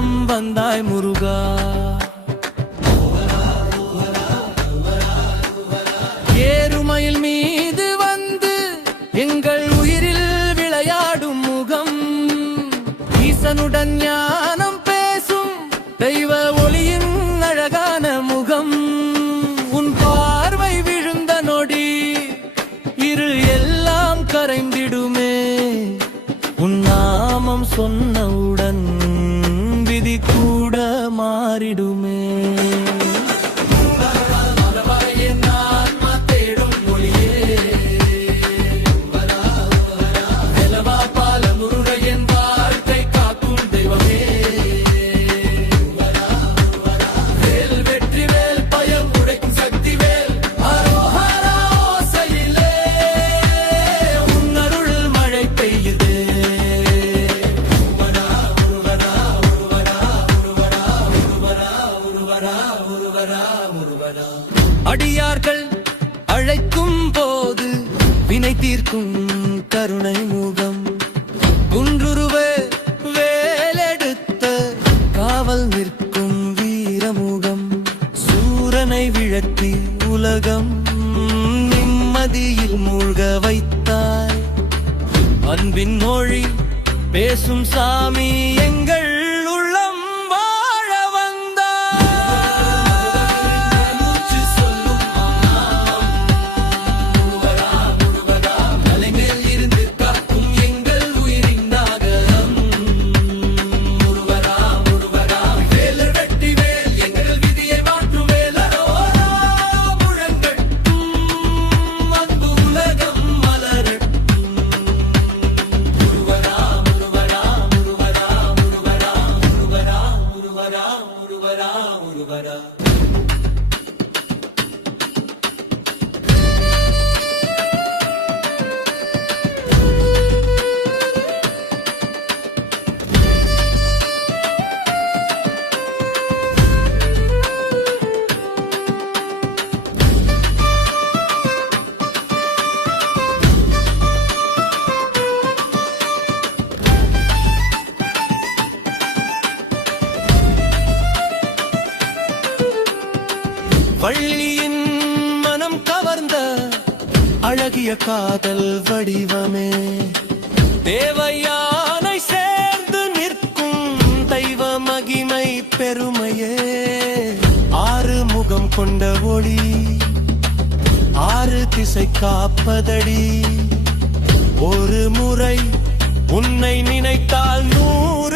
வலம் வந்தாய் முருகா. ஏறுமயில் மீது வந்து எங்கள் உயிரில் விளையாடும் முகம், ஈசனுடன் ஞானம் பேசும் தெய்வ ஒளியின் அழகான முகம். உன் பார்வை விழுந்த நொடி இரு எல்லாம் கரைந்திடுமே, உன் நாமம் சொன்னவுடன் விதி கூட மாறிடுமே. அடியார்கள் அழைக்கும் போது வினை தீர்க்கும் கருணை முகம், குன்றுருவே வேலெடுத்த காவல் நிற்கும் வீரமுகம், சூரனை விழத்தி உலகம் நிம்மதியில் மூழ்க வைத்தாய். அன்பின் மொழி பேசும் சாமி எங்கள் வள்ளியின் மனம் கவர்ந்த அழகிய காதல் வடிவமே, தேவயானை சேர்ந்து நிற்கும் தெய்வ மகிமை பெருமையே. ஆறு முகம் கொண்ட ஒளி ஆறு திசை காப்பதடி, ஒரு முறை உன்னை நினைத்தால் 100